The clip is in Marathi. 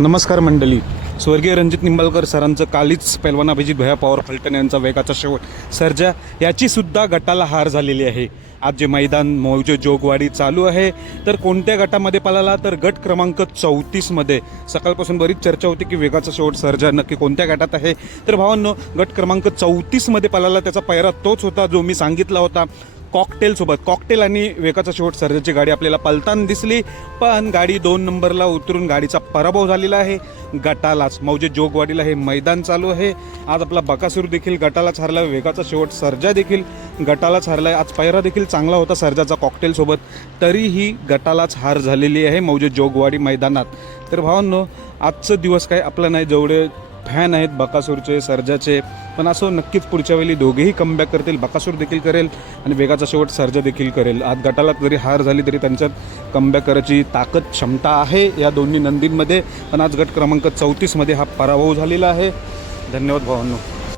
नमस्कार मंडळी. स्वर्गीय रणजित निंबाळकर सरांचं कालीच पैलवान अभिजित भैया पवार फलटण यांचा वेगाचा शेवट सर्जा याची सुद्धा गटाला हार झालेली आहे. आज जे मैदान मौजे जोगवाडी चालू आहे तर कोणत्या गटामध्ये पळाला तर गट क्रमांक 34 मध्ये सकाळपासून बरीच चर्चा होती की वेगाचा शेवट सर्जा नक्की कोणत्या गटात आहे. तर भावांनो, गट क्रमांक 34 मध्ये पळाला. त्याचा पैरा तोच होता जो मी सांगितला होता, कॉकटेल सोबत. कॉकटेल आणि वेगाचा शेवट सर्जाची गाडी आपल्याला पलताना दिसली, पण गाडी 2 नंबरला उतरून गाडीचा पराभव झालेला आहे. गटालाच मौजे जोगवाडीला हे मैदान चालू आहे. आज आपला बकासूर देखील गटालाच हरला, वेगाचा शेवट सर्जा देखील गटालाच हरला. आज पैरा देखील चांगला होता सर्जाचा कॉकटेल सोबत, तरीही गटालाच हार झालेली आहे मौजे जोगवाडी मैदानात. तर भावांनो, आजचं दिवस काय आपला नाही, जेवढे फॅन आहेत बकासूरचे सर्जाचे, पण असं नक्कीच पुढच्या वेळी दोघेही कमबॅक करतील. बकासूर देखील करेल आणि वेगाचा शेवट सर्जा देखील करेल. आज गटाला जरी हार झाली तरी त्यांच्यात कमबॅक करायची ताकद क्षमता आहे या दोन्ही नंदींमध्ये. पण आज गट क्रमांक 34 मध्ये हा पराभव झालेला आहे. धन्यवाद भावांनो.